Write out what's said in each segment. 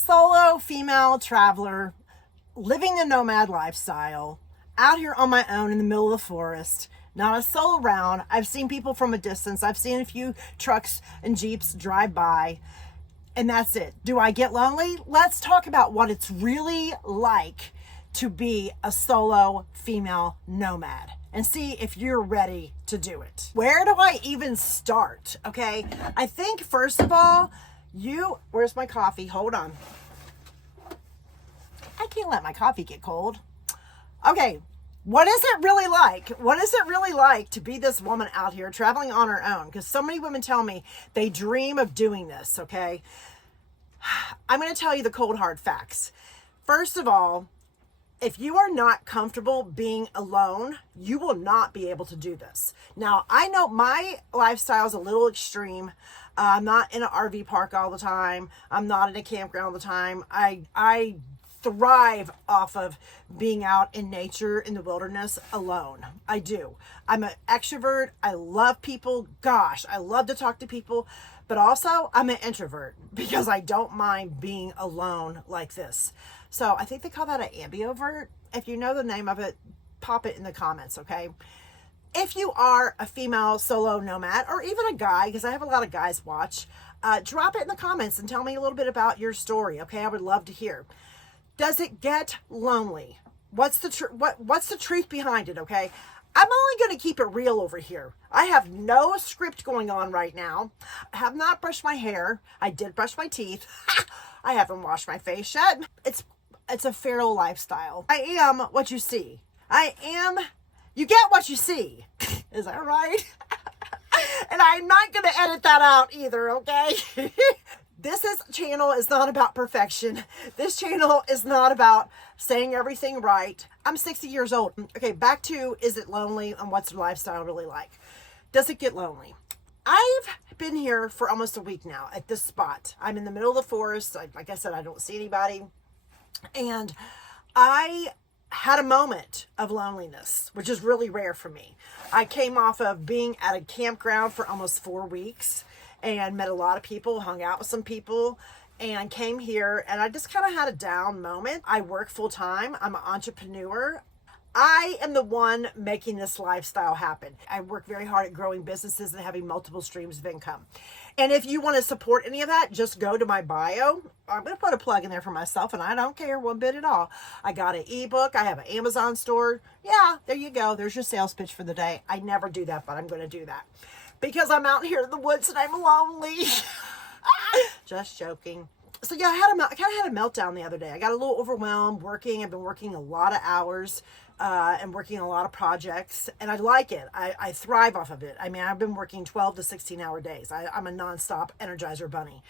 solo female traveler, living the nomad lifestyle, out here on my own in the middle of the forest, not a soul around. I've seen people from a distance. I've seen a few trucks and Jeeps drive by, and that's it. Do I get lonely? Let's talk about what it's really like to be a solo female nomad and see if you're ready to do it. Where do I even start? Okay, I think first of all, where's my coffee? Hold on. I can't let my coffee get cold. Okay, what is it really like? What is it really like to be this woman out here traveling on her own? Because so many women tell me they dream of doing this, okay? I'm going to tell you the cold hard facts. First of all, if you are not comfortable being alone, you will not be able to do this. Now, I know my lifestyle is a little extreme. I'm not in an RV park all the time. I'm not in a campground all the time. I thrive off of being out in nature, in the wilderness, alone. I do. I'm an extrovert. I love people. Gosh, I love to talk to people. But also, I'm an introvert because I don't mind being alone like this. So I think they call that an ambivert. If you know the name of it, pop it in the comments, okay? If you are a female solo nomad, or even a guy, because I have a lot of guys watch, drop it in the comments and tell me a little bit about your story, okay? I would love to hear. Does it get lonely? What's the truth behind it, okay? I'm only going to keep it real over here. I have no script going on right now. I have not brushed my hair. I did brush my teeth. I haven't washed my face yet. It's a feral lifestyle. I am what you see. You get what you see. Is that right? And I'm not going to edit that out either, okay? This channel is not about perfection. This channel is not about saying everything right. I'm 60 years old. Okay, back to, is it lonely and what's the lifestyle really like? Does it get lonely? I've been here for almost a week now at this spot. I'm in the middle of the forest. Like I said, I don't see anybody. And I had a moment of loneliness, which is really rare for me. I came off of being at a campground for almost 4 weeks and met a lot of people, hung out with some people, and came here, and I just kind of had a down moment. I work full time. I'm an entrepreneur. I am the one making this lifestyle happen. I work very hard at growing businesses and having multiple streams of income. And if you want to support any of that, just go to my bio. I'm going to put a plug in there for myself, and I don't care one bit at all. I got an ebook. I have an Amazon store. Yeah, there you go. There's your sales pitch for the day. I never do that, but I'm going to do that because I'm out here in the woods and I'm lonely. Just joking. So yeah, I kind of had a meltdown the other day. I got a little overwhelmed working. I've been working a lot of hours and working a lot of projects, and I like it. I thrive off of it. I mean, I've been working 12 to 16 hour days. I'm a nonstop Energizer bunny.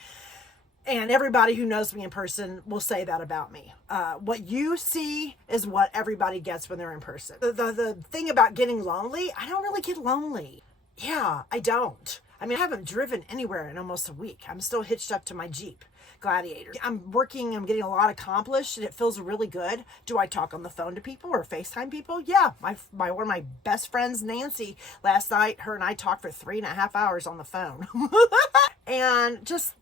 And everybody who knows me in person will say that about me. What you see is what everybody gets when they're in person. The thing about getting lonely, I don't really get lonely. Yeah, I don't. I mean, I haven't driven anywhere in almost a week. I'm still hitched up to my Jeep Gladiator. I'm getting a lot accomplished, and it feels really good. Do I talk on the phone to people or FaceTime people? Yeah, one of my best friends, Nancy, last night, her and I talked for 3.5 hours on the phone. And just,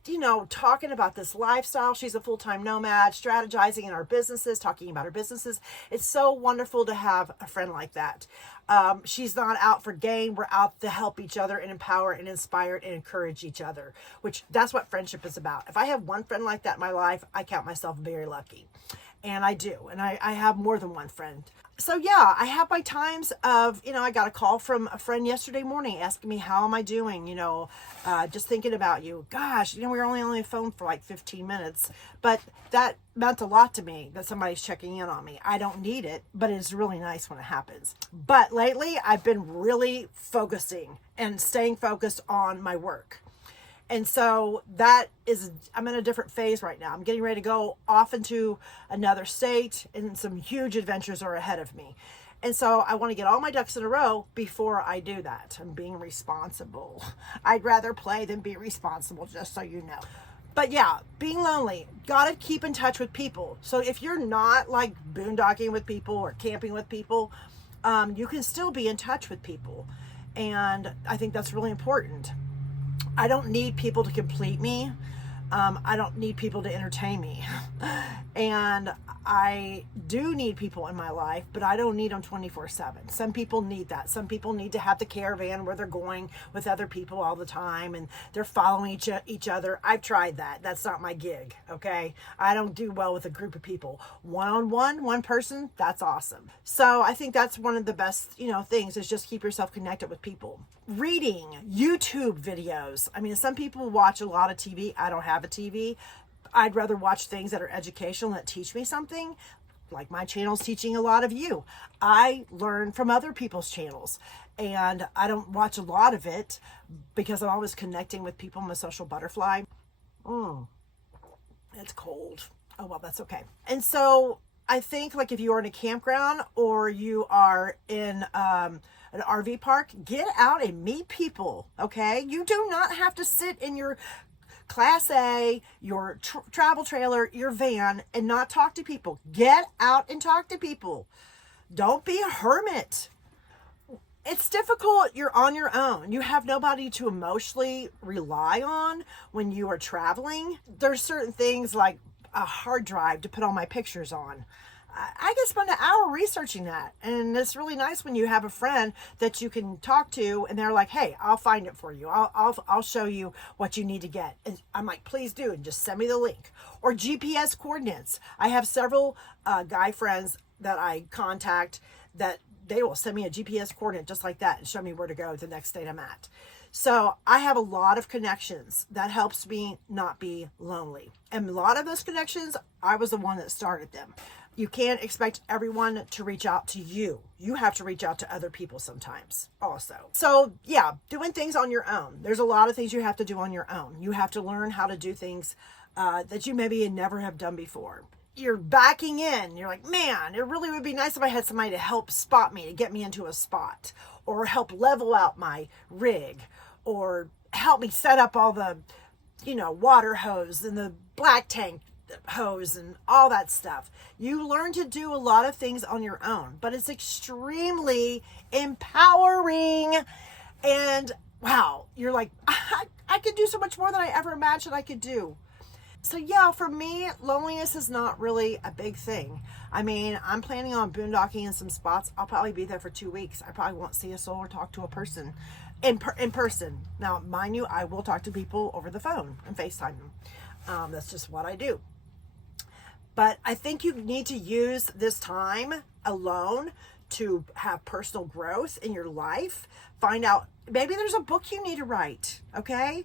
talking about this lifestyle. She's a full-time nomad, strategizing in our businesses, talking about her businesses. It's so wonderful to have a friend like that. She's not out for gain. We're out to help each other and empower and inspire and encourage each other, which that's what friendship is about. If I have one friend like that in my life, I count myself very lucky. And I do. And I have more than one friend. So yeah, I have my times of, I got a call from a friend yesterday morning asking me, how am I doing? Just thinking about you. Gosh, we were only on the phone for like 15 minutes, but that meant a lot to me that somebody's checking in on me. I don't need it, but it's really nice when it happens. But lately I've been really focusing and staying focused on my work. And so I'm in a different phase right now. I'm getting ready to go off into another state, and some huge adventures are ahead of me. And so I want to get all my ducks in a row before I do that. I'm being responsible. I'd rather play than be responsible, just so you know. But yeah, being lonely, gotta keep in touch with people. So if you're not like boondocking with people or camping with people, you can still be in touch with people. And I think that's really important. I don't need people to complete me. I don't need people to entertain me. And I do need people in my life, but I don't need them 24/7. Some people need that. Some people need to have the caravan where they're going with other people all the time and they're following each other. I've tried that. That's not my gig, okay? I don't do well with a group of people. One-on-one, one person, that's awesome. So I think that's one of the best, things is just keep yourself connected with people. Reading, YouTube videos. I mean, some people watch a lot of TV. I don't have a TV. I'd rather watch things that are educational that teach me something. Like my channel's teaching a lot of you. I learn from other people's channels, and I don't watch a lot of it because I'm always connecting with people. I'm a social butterfly. It's cold. Oh, well, that's okay. And so I think like if you are in a campground or you are in an RV park, get out and meet people, okay? You do not have to sit in your Class A, your travel trailer, your van, and not talk to people. Get out and talk to people. Don't be a hermit. It's difficult. You're on your own. You have nobody to emotionally rely on when you are traveling. There's certain things like a hard drive to put all my pictures on. I can spend an hour researching that. And it's really nice when you have a friend that you can talk to and they're like, hey, I'll find it for you. I'll show you what you need to get. And I'm like, please do. And just send me the link. Or GPS coordinates. I have several guy friends that I contact that they will send me a GPS coordinate just like that and show me where to go to the next state I'm at. So I have a lot of connections that helps me not be lonely. And a lot of those connections, I was the one that started them. You can't expect everyone to reach out to you. You have to reach out to other people sometimes also. So yeah, doing things on your own. There's a lot of things you have to do on your own. You have to learn how to do things that you maybe never have done before. You're backing in. You're like, man, it really would be nice if I had somebody to help spot me, to get me into a spot, or help level out my rig, or help me set up all the, water hose and the black tank hose and all that stuff. You learn to do a lot of things on your own, but it's extremely empowering. And wow, you're like, I could do so much more than I ever imagined I could do. So yeah, for me, loneliness is not really a big thing. I mean, I'm planning on boondocking in some spots. I'll probably be there for 2 weeks. I probably won't see a soul or talk to a person in person. Now, mind you, I will talk to people over the phone and FaceTime them. That's just what I do. But I think you need to use this time alone to have personal growth in your life. Find out, maybe there's a book you need to write, okay?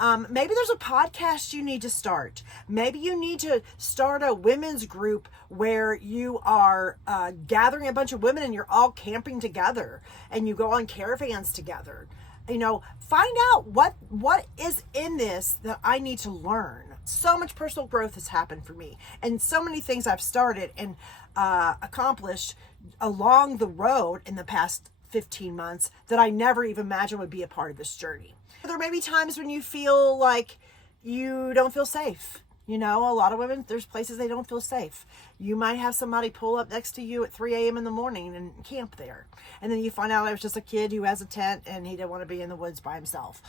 Maybe there's a podcast you need to start. Maybe you need to start a women's group where you are gathering a bunch of women and you're all camping together and you go on caravans together. Find out what is in this that I need to learn. So much personal growth has happened for me, and so many things I've started and accomplished along the road in the past 15 months that I never even imagined would be a part of this journey. There may be times when you feel like you don't feel safe. A lot of women, there's places they don't feel safe. You might have somebody pull up next to you at 3 a.m. in the morning and camp there. And then you find out it was just a kid who has a tent and he didn't want to be in the woods by himself.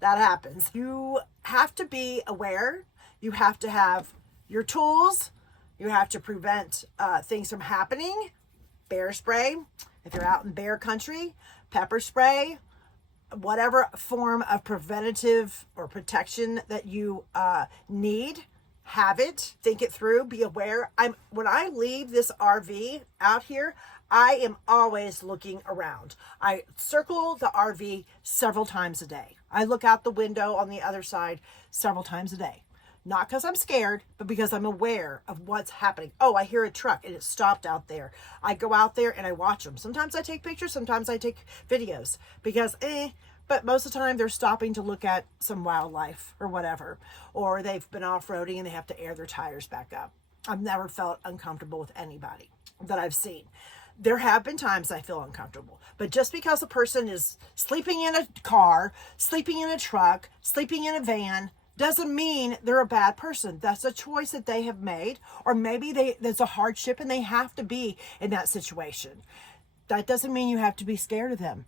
That happens. You have to be aware. You have to have your tools. You have to prevent things from happening. Bear spray. If you're out in bear country, pepper spray. Whatever form of preventative or protection that you need, have it. Think it through. Be aware. When I leave this RV out here, I am always looking around. I circle the RV several times a day. I look out the window on the other side several times a day. Not because I'm scared, but because I'm aware of what's happening. Oh, I hear a truck and it stopped out there. I go out there and I watch them. Sometimes I take pictures, sometimes I take videos because but most of the time they're stopping to look at some wildlife or whatever. Or they've been off-roading and they have to air their tires back up. I've never felt uncomfortable with anybody that I've seen. There have been times I feel uncomfortable, but just because a person is sleeping in a car, sleeping in a truck, sleeping in a van, doesn't mean they're a bad person. That's a choice that they have made, or maybe there's a hardship and they have to be in that situation. That doesn't mean you have to be scared of them.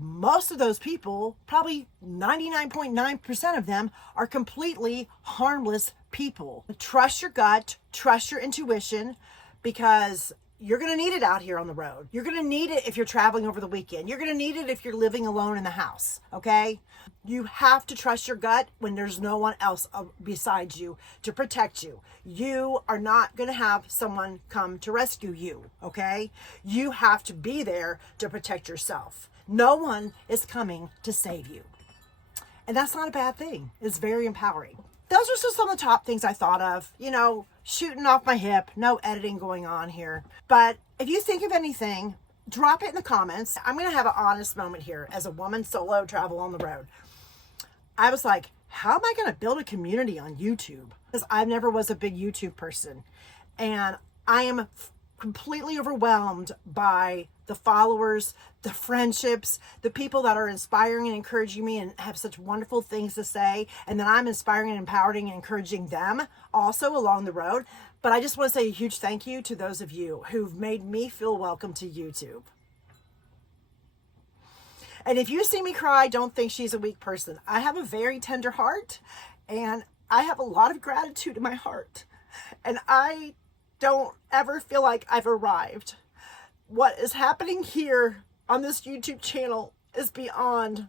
most of those people, probably 99.9% of them, are completely harmless people. Trust your gut, trust your intuition, because you're going to need it out here on the road. You're going to need it if you're traveling over the weekend. You're going to need it if you're living alone in the house, okay? You have to trust your gut when there's no one else besides you to protect you. You are not going to have someone come to rescue you, okay? You have to be there to protect yourself. No one is coming to save you. And that's not a bad thing. It's very empowering. Those are just some of the top things I thought of, shooting off my hip, no editing going on here. But if you think of anything, drop it in the comments. I'm going to have an honest moment here as a woman solo travel on the road. I was like, how am I going to build a community on YouTube? Because I never was a big YouTube person. And I am completely overwhelmed by the followers, the friendships, the people that are inspiring and encouraging me and have such wonderful things to say. And then I'm inspiring and empowering and encouraging them also along the road. But I just want to say a huge thank you to those of you who've made me feel welcome to YouTube. And if you see me cry, don't think she's a weak person. I have a very tender heart, and I have a lot of gratitude in my heart. And I don't ever feel like I've arrived. What is happening here on this YouTube channel is beyond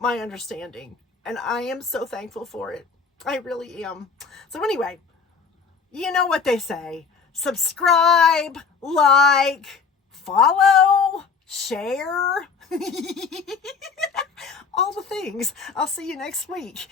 my understanding. And I am so thankful for it. I really am. So anyway, you know what they say. Subscribe, like, follow, share. All the things. I'll see you next week.